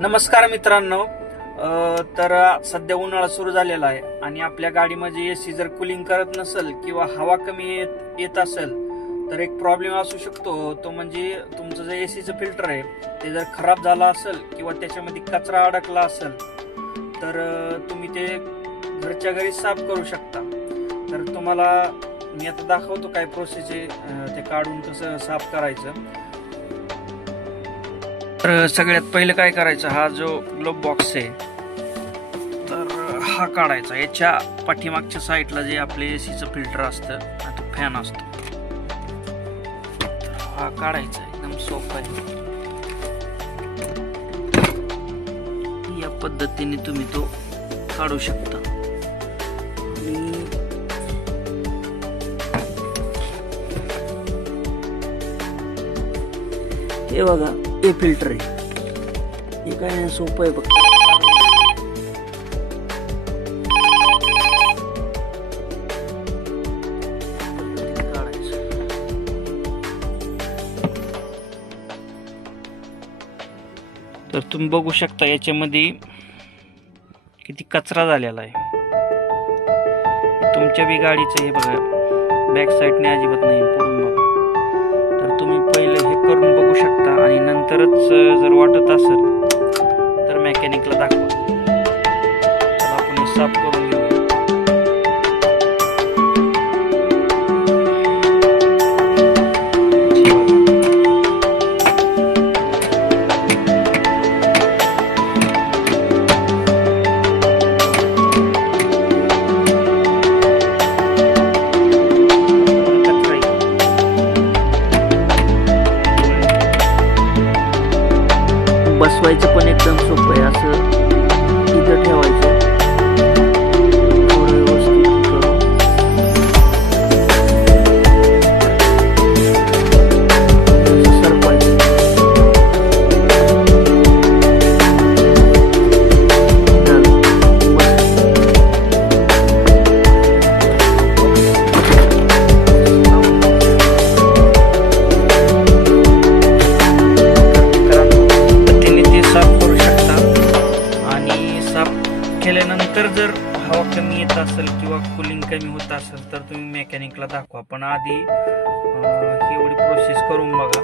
नमस्कार मित्रांनो. तर सध्या उन्हाळा सुरू झालेला आहे आणि आपल्या गाडीमध्ये एसी जर कूलिंग करत नसेल किंवा हवा कमी येत असेल तर एक प्रॉब्लेम असू शकतो. तो म्हणजे तुमचं जे एसीचं फिल्टर आहे ते जर खराब झाला असेल किंवा त्याच्यामध्ये कचरा अडकला असेल तर तुम्ही ते घरच्या घरी साफ करू शकता. तर तुम्हाला मी आता दाखवतो काय प्रोसेस आहे ते काढून कसं साफ करायचं. तर सगळ्यात पहिले काय करायचं, हा जो ग्लोब बॉक्स आहे तर हा काढायचा. याच्या पाठीमागच्या साईडला जे आपले एसीचं फिल्टर असतं तो फॅन असतो हा काढायचा. एकदम सोपा आहे. या पद्धतीने तुम्ही तो काढू शकता. हे बघा, हे फिल्टर आहे. हे काय नाही, सोपं आहे बघ. तर तुम्ही बघू शकता याच्यामध्ये किती कचरा झालेला आहे. तुमच्या बी गाडीचं हे बघा, बॅक साईडने अजिबात नाही, पुढून बघा. तर तुम्ही पहिले हे करून बघू शकता आणि नंतरच जर वाटत असेल तर मेकॅनिकला दाखवा. तर आपण हे साफ करून घेऊ. बसवायचं पण एकदम सोपं आहे. असं इथं ठेवायचं, थोडं व्यवस्थित करून सरकवायचं. केल्यानंतर जर हवा कमी येत असेल किंवा कूलिंग कमी होत असेल तर तुम्ही मेकॅनिकला दाखवा. पण आधी एवढी प्रोसेस करून बघा.